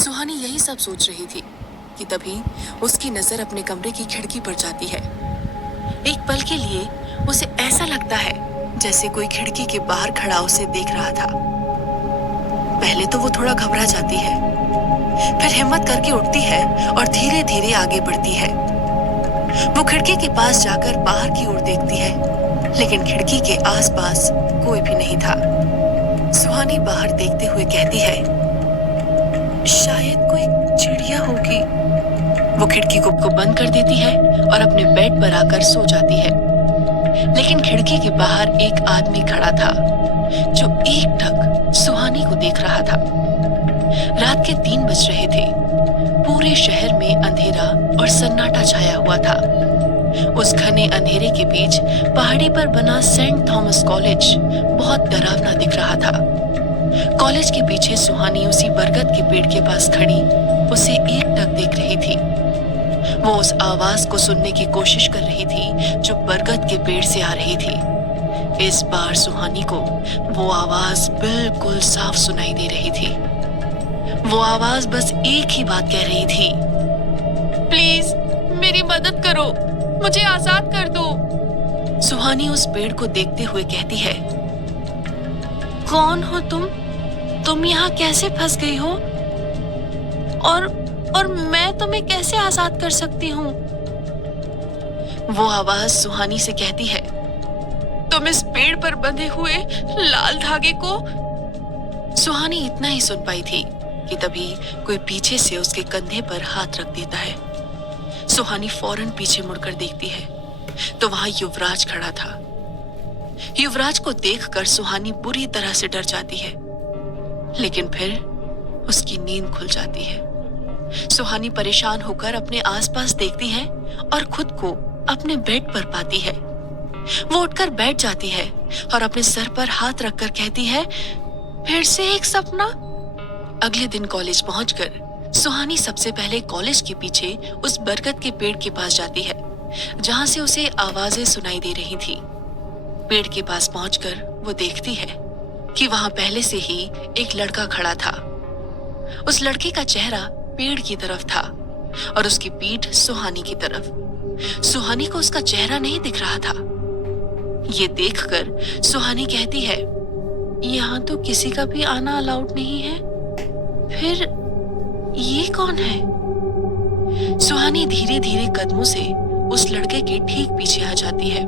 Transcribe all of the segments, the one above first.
सुहानी यही सब सोच रही थी कि तभी उसकी नजर अपने कमरे की खिड़की पर जाती है। एक पल के लिए उसे ऐसा लगता है जैसे कोई खिड़की के बाहर खड़ा उसे देख रहा था। पहले तो वो थोड़ा घबरा जाती है, फिर हिम्मत करके उठती है और धीरे धीरे आगे बढ़ती है। वो खिड़की के पास जाकर बाहर की ओर देखती है, लेकिन खिड़की के आसपास कोई भी नहीं था। सुहानी बाहर देखते हुए कहती है, शायद कोई चिड़िया होगी। वो खिड़की को बंद कर देती है और अपने बेड पर आकर सो जाती है। लेकिन खिड़की के बाहर एक आदमी खड़ा था जो एकटक सुहानी को देख रहा था। रात के 3 बज रहे थे। पूरे शहर में अंधेरा और सन्नाटा छाया हुआ था। उस घने अंधेरे के बीच पहाड़ी पर बना सेंट थॉमस कॉलेज बहुत डरावना दिख रहा था। कॉलेज के पीछे सुहानी उसी बरगद के पेड़ के पास खड़ी उसे एकटक देख रही थी। वो उस आवाज को सुनने की कोशिश कर रही थी जो बरगद के पेड़ से आ रही थी। इस बार सुहानी को वो आवाज बिल्कुल साफ सुनाई दे रही थी। वो आवाज बस एक ही बात कह रही थी, प्लीज मेरी मदद करो, मुझे आजाद कर दो। सुहानी उस पेड़ को देखते हुए कहती है, कौन हो तुम यहाँ कैसे फंस गई हो? और मैं तुम्हें कैसे आजाद कर सकती हूँ? वो आवाज सुहानी से कहती है, तुम इस पेड़ पर बंधे हुए लाल धागे को। सुहानी इतना ही सुन पाई थी कि तभी कोई पीछे से उसके कंधे पर हाथ रख देता है। सुहानी फौरन पीछे मुड़कर देखती है तो वहां युवराज खड़ा था। युवराज को देखकर सुहानी बुरी तरह से डर जाती है, लेकिन फिर उसकी नींद खुल जाती है। सुहानी परेशान होकर अपने आसपास देखती है और खुद को अपने बेड पर पाती है। वो उठकर बैठ जाती है और अपने सर पर हाथ रखकर कहती है, फिर से एक सपना। अगले दिन कॉलेज पहुंचकर सुहानी सबसे पहले कॉलेज के पीछे उस बरगद के पेड़ के पास जाती है जहां से उसे आवाजें सुनाई दे रही थी। पेड़ के पास पहुंचकर वो देखती है कि वहां पहले से ही एक लड़का खड़ा था। उस लड़के का चेहरा पेड़ की तरफ था और उसकी पीठ सुहानी की तरफ। सुहानी को उसका चेहरा नहीं दिख रहा था। ये देखकर सुहानी कहती है, यहाँ तो किसी का भी आना अलाउड नहीं है, फिर ये कौन है? सुहानी धीरे धीरे कदमों से उस लड़के के ठीक पीछे आ जाती है।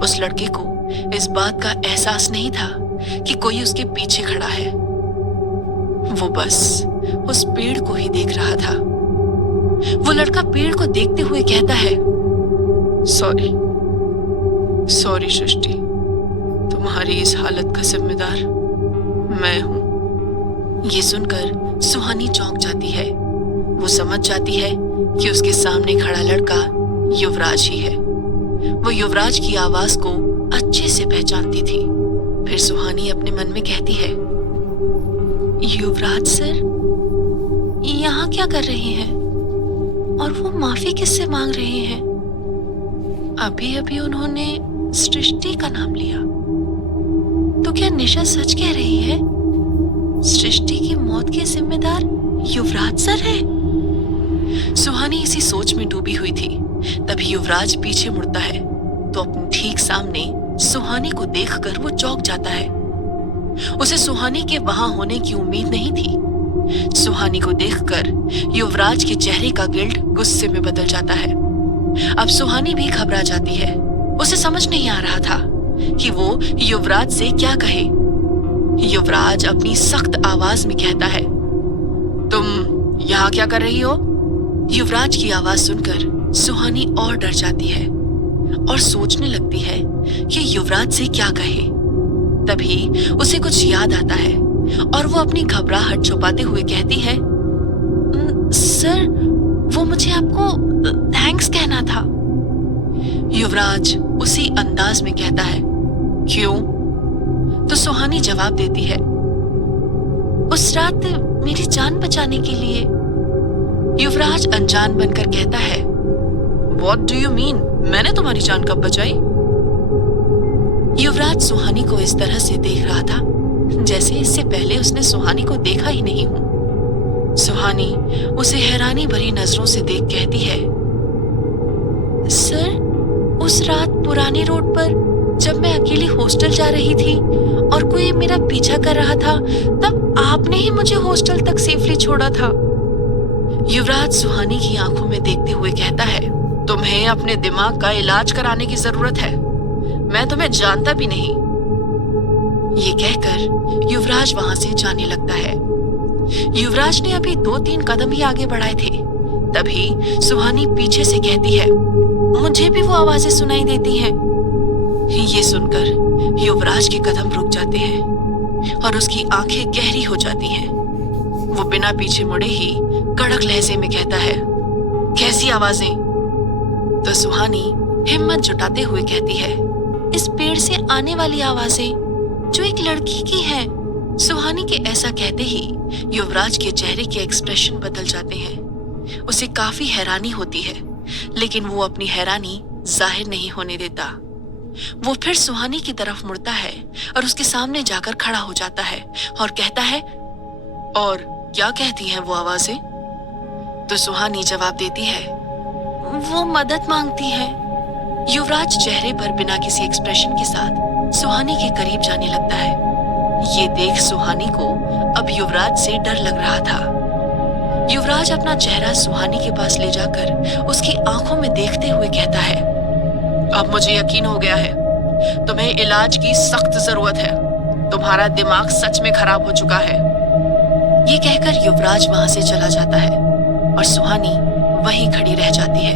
उस लड़के को इस बात का एहसास नहीं था कि कोई उसके पीछे खड़ा है। वो बस उस पेड़ को ही देख रहा था। वो लड़का पेड़ को देखते हुए कहता है, सॉरी सृष्टि, तुम्हारी इस हालत का जिम्मेदार मैं हूं। ये सुनकर सुहानी चौंक जाती है। वो समझ जाती है कि उसके सामने खड़ा लड़का युवराज ही है। वो युवराज की आवाज को अच्छे से पहचानती थी। फिर सुहानी अपने मन में कहती है, युवराज सर यहाँ क्या कर रहे हैं? और वो माफी किससे मांग रहे हैं? अभी अभी उन्होंने सृष्टि का नाम लिया, तो क्या निशा सच कह रही है? सृष्टि की मौत के जिम्मेदार युवराज सर है? सुहानी इसी सोच में डूबी हुई थी। तभी युवराज पीछे मुड़ता है तो अपने ठीक सामने सुहानी को देखकर वो चौंक जाता है। उसे सुहानी के वहां होने की उम्मीद नहीं थी। सुहानी को देखकर युवराज के चेहरे का गिल्ट गुस्से में बदल जाता है। अब सुहानी भी घबरा जाती है। उसे समझ नहीं आ रहा था कि वो युवराज से क्या कहे। युवराज अपनी सख्त आवाज में कहता है, तुम यहाँ क्या कर रही हो? युवराज की आवाज सुनकर सुहानी और डर जाती है और सोचने लगती है कि युवराज से क्या कहे। तभी उसे कुछ याद आता है और वो अपनी घबराहट छुपाते हुए कहती है, सर वो मुझे आपको थैंक्स कहना था। युवराज उसी अंदाज में कहता है, क्यों? तो सुहानी जवाब देती है, उस रात मेरी जान बचाने के लिए। युवराज अनजान बनकर कहता है, What do you mean? मैंने तुम्हारी जान कब बचाई? युवराज सुहानी को इस तरह से देख रहा था जैसे इससे पहले उसने सुहानी को देखा ही नहीं हो। सुहानी उसे हैरानी भरी नजरों से देख कहती है, सर, उस रात पुरानी रोड पर जब मैं अकेली हॉस्टल जा रही थी और कोई मेरा पीछा कर रहा था, तब आपने ही मुझे हॉस्टल तक सेफली छोड़ा था। युवराज सुहानी की आंखों में देखते हुए कहता है, तुम्हें अपने दिमाग का इलाज कराने की जरूरत है, मैं तुम्हें जानता भी नहीं। ये कहकर युवराज वहां से जाने लगता है। युवराज ने अभी 2-3 कदम ही आगे बढ़ाए थे, तभी सुहानी पीछे से कहती है, मुझे भी वो आवाजें सुनाई देती हैं। ये सुनकर युवराज के कदम रुक जाते हैं और उसकी आंखें गहरी हो जाती हैं। वो बिना पीछे मुड़े ही कड़क लहजे में कहता है, कैसी आवाजें? तो सुहानी हिम्मत जुटाते हुए कहती है, इस पेड़ से आने वाली आवाजें जो एक लड़की की है। सुहानी के ऐसा कहते ही युवराज के चेहरे के एक्सप्रेशन बदल जाते हैं। उसे काफी हैरानी होती है, लेकिन वो अपनी हैरानी जाहिर नहीं होने देता। वो फिर सुहानी की तरफ मुड़ता है और उसके सामने जाकर खड़ा हो जाता है और कहता है, और क्या कहती हैं वो आवाजें? तो सुहानी जवाब देती है, वो मदद मांगती है। युवराज चेहरे पर बिना किसी एक्सप्रेशन के साथ सुहानी के करीब जाने लगता है। ये देख सुहानी को अब युवराज से डर लग रहा था। युवराज अपना चेहरा सुहानी के पास ले जाकर उसकी आंखों में देखते हुए कहता है, अब मुझे यकीन हो गया है, तुम्हें इलाज की सख्त जरूरत है। तुम्हारा दिमाग सच में खराब हो चुका है। ये कहकर युवराज वहां से चला जाता है और सुहानी वहीं खड़ी रह जाती है।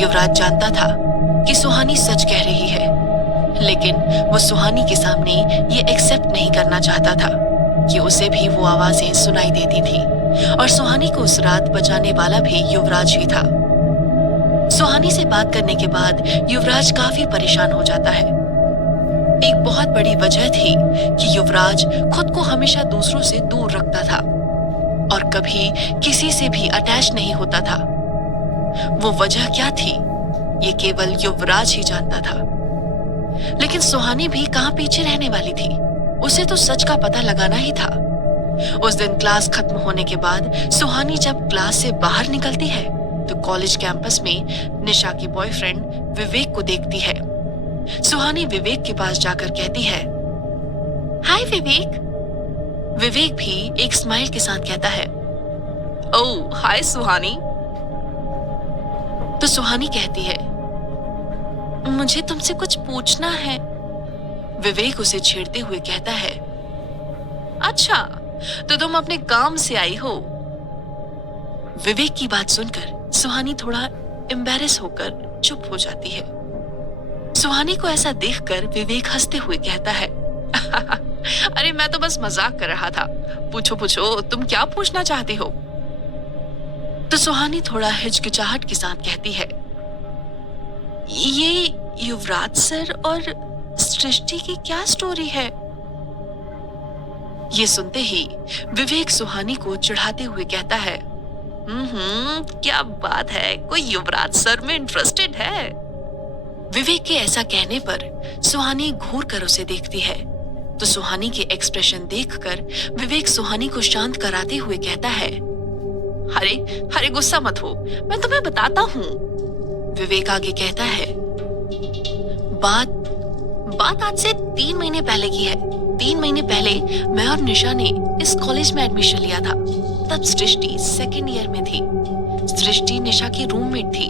युवराज जानता था कि सुहानी सच कह रही है, लेकिन वो सुहानी के सामने ये एक्सेप्ट नहीं करना चाहता था कि उसे भी वो आवाजें सुनाई देती थी और सुहानी को उस रात बचाने वाला भी युवराज ही था। सुहानी से बात करने के बाद युवराज काफी परेशान हो जाता है। एक बहुत बड़ी वजह थी कि युवराज खुद को हमेशा दूसरों से दूर रखता था और कभी किसी से भी अटैच नहीं होता था। वो वजह क्या थी, ये केवल युवराज ही जानता था। लेकिन सुहानी भी कहां पीछे रहने वाली थी, उसे तो सच का पता लगाना ही था। उस दिन क्लास खत्म होने के बाद सुहानी जब क्लास से बाहर निकलती है तो कॉलेज कैंपस में निशा की बॉयफ्रेंड विवेक को देखती है। सुहानी विवेक के पास जाकर कहती है, हाय विवेक। विवेक भी एक स्माइल के साथ कहता है, ओह हाय सुहानी। तो सुहानी कहती है, मुझे तुमसे कुछ पूछना है। विवेक उसे छेड़ते हुए कहता है, अच्छा तो तुम अपने काम से आई हो। विवेक की बात सुनकर सुहानी थोड़ा एम्बैरेस होकर चुप हो जाती है। सुहानी को ऐसा देखकर विवेक हंसते हुए कहता है, अरे मैं तो बस मजाक कर रहा था, पूछो पूछो तुम क्या पूछना चाहती हो। तो सुहानी थोड़ा हिचकिचाहट के साथ कहती है, ये युवराज सर और सृष्टि की क्या स्टोरी है? ये सुनते ही विवेक सुहानी को चिढ़ाते हुए कहता है, क्या बात है, कोई युवराज सर में इंटरेस्टेड है? विवेक के ऐसा कहने पर सुहानी घूर कर उसे देखती है तो सुहानी के एक्सप्रेशन देखकर विवेक सुहानी को शांत कराते हुए कहता है, अरे अरे गुस्सा मत हो, मैं तुम्हें बताता हूँ। विवेक आगे कहता है, बात आज से 3 महीने पहले की है। 3 महीने पहले मैं और निशा ने इस कॉलेज में एडमिशन लिया था। तब सृष्टि 2nd ईयर में थी। सृष्टि निशा की रूममेट थी।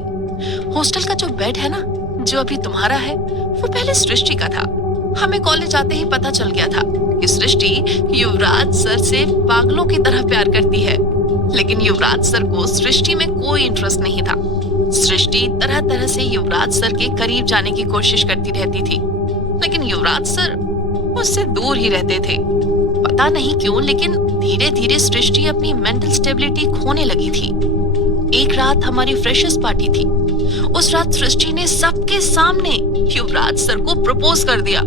हॉस्टल का जो बेड है ना, जो अभी तुम्हारा है, वो पहले सृष्टि का था। हमें कॉलेज आते ही पता चल गया था कि सृष्टि युवराज सर से पागलों की तरह प्यार करती है, लेकिन युवराज सर को सृष्टि में कोई इंटरेस्ट नहीं था। सृष्टि तरह तरह से युवराज सर के करीब जाने की कोशिश करती रहती थी, लेकिन युवराज सर उससे दूर ही रहते थे। पता नहीं क्यों, लेकिन धीरे धीरे सृष्टि अपनी मेंटल स्टेबिलिटी खोने लगी थी। एक रात हमारी फ्रेशर्स पार्टी थी। उस रात सृष्टि ने सबके सामने युवराज सर को प्रपोज कर दिया।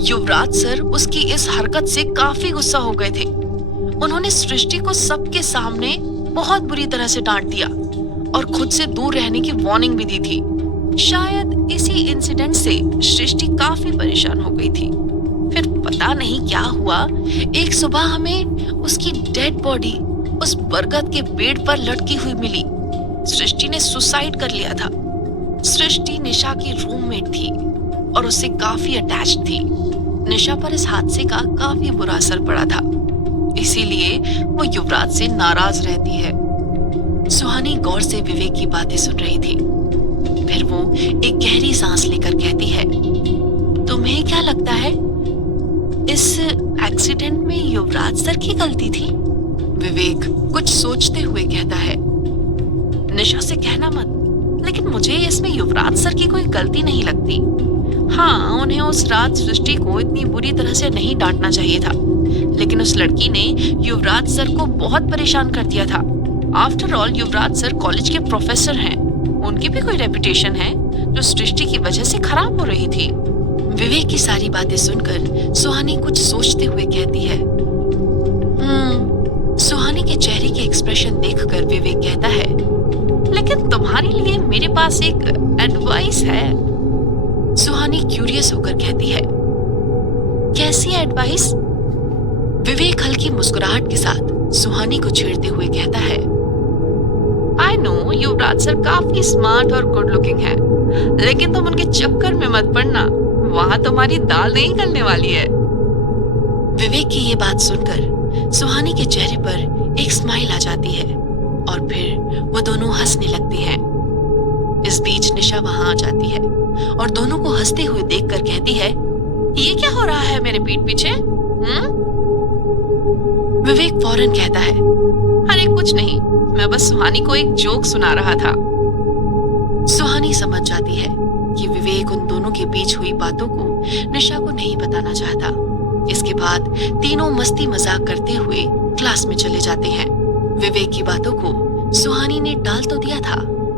युवराज सर उसकी इस हरकत से काफी गुस्सा हो गए थे। उन्होंने सृष्टि को सबके सामने बहुत बुरी तरह से डांट दिया और खुद से दूर रहने की वार्निंग भी दी थी। शायद इसी इंसिडेंट से सृष्टि काफी परेशान हो गई थी। फिर पता नहीं क्या हुआ, एक सुबह हमें उसकी डेड बॉडी उस बरगद के पेड़ पर लटकी हुई मिली। सृष्टि ने सुसाइड कर लिया था। सृष्टि निशा की रूममेट थी और उससे काफी अटैच्ड थी। निशा पर इस हादसे का काफी बुरा असर पड़ा था, इसीलिए वो युवराज से नाराज रहती है। सुहानी गौर से विवेक की बातें सुन रही थी। फिर वो एक गहरी सांस लेकर कहती है, तुम्हें क्या लगता है इस एक्सीडेंट में युवराज सर की गलती थी? विवेक कुछ सोचते हुए कहता है, निशा से कहना मत, लेकिन मुझे इसमें युवराज सर की कोई गलती नहीं लगती। हाँ, उन्हें उस रात सृष्टि को इतनी बुरी तरह से नहीं डांटना चाहिए था, लेकिन उस लड़की ने युवराज सर को बहुत परेशान कर दिया था। आफ्टर ऑल युवराज सर कॉलेज के प्रोफेसर हैं, उनकी भी कोई रेपुटेशन है जो सृष्टि की वजह से खराब हो रही थी। विवेक की सारी बातें सुनकर सुहानी कुछ सोचते हुए कहती है, सुहानी के चेहरे के एक्सप्रेशन देखकर विवेक कहता है, लेकिन तुम्हारे लिए मेरे पास एक एडवाइस है। सुहानी क्यूरियस होकर कहती है, कैसी एडवाइस? विवेक हल्की मुस्कुराहट के साथ सुहानी को छेड़ते हुए कहता है, आई नो युवराज सर काफी स्मार्ट और गुड लुकिंग है, लेकिन तुम उनके चक्कर में मत पड़ना, वहां तुम्हारी दाल नहीं गलने वाली है। विवेक की ये बात सुनकर सुहानी के चेहरे पर एक स्माइल आ जाती है और फिर वो दोनों हंसने लगते हैं। इस बीच निशा वहां आ जाती है और दोनों को हंसते हुए देखकर कहती है, ये क्या हो रहा है मेरे पीठ पीछे? विवेक फौरन कहता है, अरे कुछ नहीं, मैं बस सुहानी को एक जोक सुना रहा था। सुहानी समझ जाती है कि विवेक उन दोनों के बीच हुई बातों को निशा को नहीं बताना चाहता। इसके बाद तीनों मस्ती मजाक करते हुए क्लास में चले जाते हैं। विवेक की बातों को सुहानी ने टाल तो दिया था,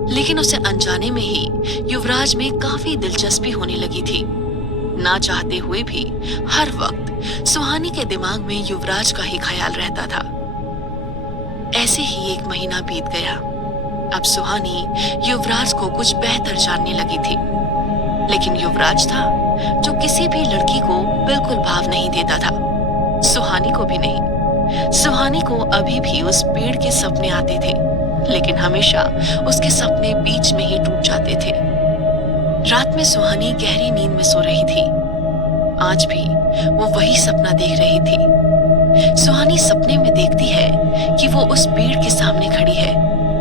लेकिन उसे अनजाने में ही युवराज में काफी दिलचस्पी होने लगी थी। ना चाहते हुए भी हर वक्त सुहानी के दिमाग में युवराज का ही ख्याल रहता था। ऐसे ही एक महीना बीत गया। अब सुहानी युवराज को कुछ बेहतर जानने लगी थी, लेकिन युवराज था जो किसी भी लड़की को बिल्कुल भाव नहीं देता था, सुहानी को भी नहीं। सुहानी को अभी भी उस पेड़ के सपने आते थे, लेकिन हमेशा उसके सपने बीच में ही टूट जाते थे। रात में सुहानी गहरी नींद में सो रही थी। आज भी वो वही सपना देख रही थी। सुहानी सपने में देखती है कि वो उस पेड़ के सामने खड़ी है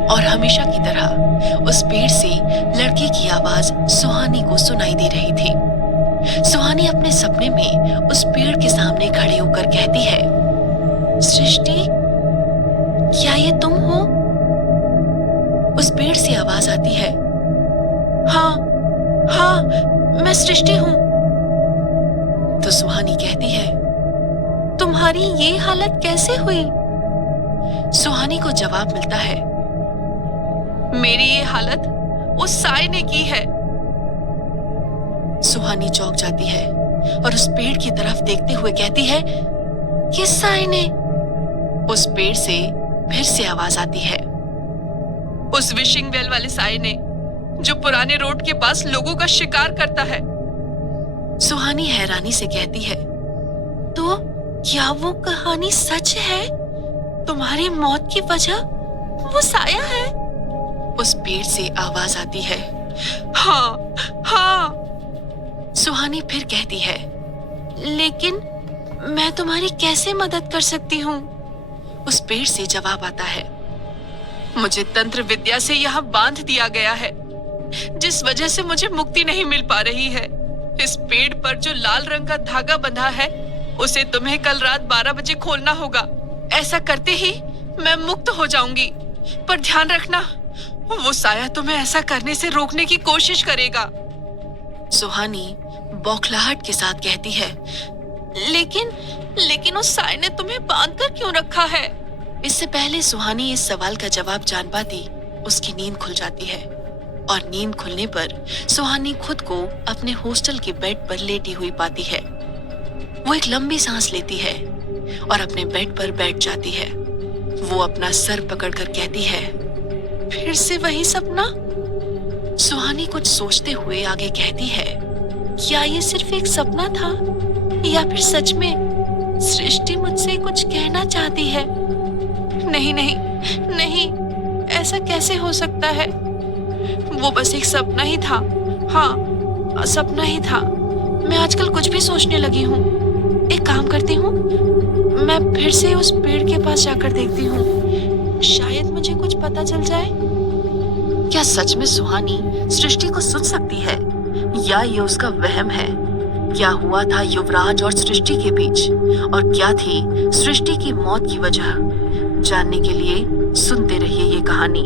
और हमेशा की तरह उस पेड़ से लड़के की आवाज सुहानी को सुनाई दे रही थी। सुहानी अपने सपने में उस पेड़ के सामने खड़े होकर कहती है, सृष्टि, क्या ये तुम हो? उस पेड़ से आवाज आती है, हाँ हाँ, मैं सृष्टि हूं। तो सुहानी कहती है, तुम्हारी ये हालत कैसे हुई? सुहानी को जवाब मिलता है, मेरी ये हालत उस साए ने की है। सुहानी चौंक जाती है और उस पेड़ की तरफ देखते हुए कहती है, किस साए ने? उस पेड़ से फिर से आवाज आती है, उस विशिंग वेल वाले साए ने, जो पुराने रोड के पास लोगों का शिकार करता है। सुहानी हैरानी से कहती है, तो क्या वो कहानी सच है? तुम्हारी मौत की वजह वो साया है? उस पेड़ से आवाज आती है, हाँ हाँ। सुहानी फिर कहती है, लेकिन मैं तुम्हारी कैसे मदद कर सकती हूँ? उस पेड़ से जवाब आता है, मुझे तंत्र विद्या से यहाँ बांध दिया गया है, जिस वजह से मुझे मुक्ति नहीं मिल पा रही है। इस पेड़ पर जो लाल रंग का धागा बंधा है, उसे तुम्हें कल रात 12 बजे खोलना होगा। ऐसा करते ही मैं मुक्त हो जाऊंगी, पर ध्यान रखना, वो साया तुम्हें ऐसा करने से रोकने की कोशिश करेगा। सुहानी बौखलाहट के साथ कहती है, लेकिन उस साए ने तुम्हें बांधकर क्यों रखा है? इससे पहले सुहानी इस सवाल का जवाब जान पाती, उसकी नींद खुल जाती है और नींद खुलने पर सुहानी खुद को अपने हॉस्टल के बेड पर लेटी हुई पाती है। वो एक लंबी सांस लेती है और अपने बेड पर बैठ जाती है। वो अपना सर पकड़कर कहती है, फिर से वही सपना? सुहानी कुछ सोचते हुए आगे कहती है, क्या ये सिर्फ एक सपना था या फिर सच में सृष्टि मुझसे कुछ कहना चाहती है? नहीं नहीं नहीं, ऐसा कैसे हो सकता है? वो बस एक सपना ही था। हाँ, सपना ही था। मैं आजकल कुछ भी सोचने लगी हूँ। एक काम करती हूँ, मैं फिर से उस पेड़ के पास जाकर देखती हूँ, शायद मुझे कुछ पता चल जाए। क्या सच में सुहानी सृष्टि को सुन सकती है, या ये उसका वहम है? क्या हुआ था युवराज और सृष्टि के बीच, और क्या थी सृष्टि की मौत की वजह? जानने के लिए सुनते रहिए ये कहानी।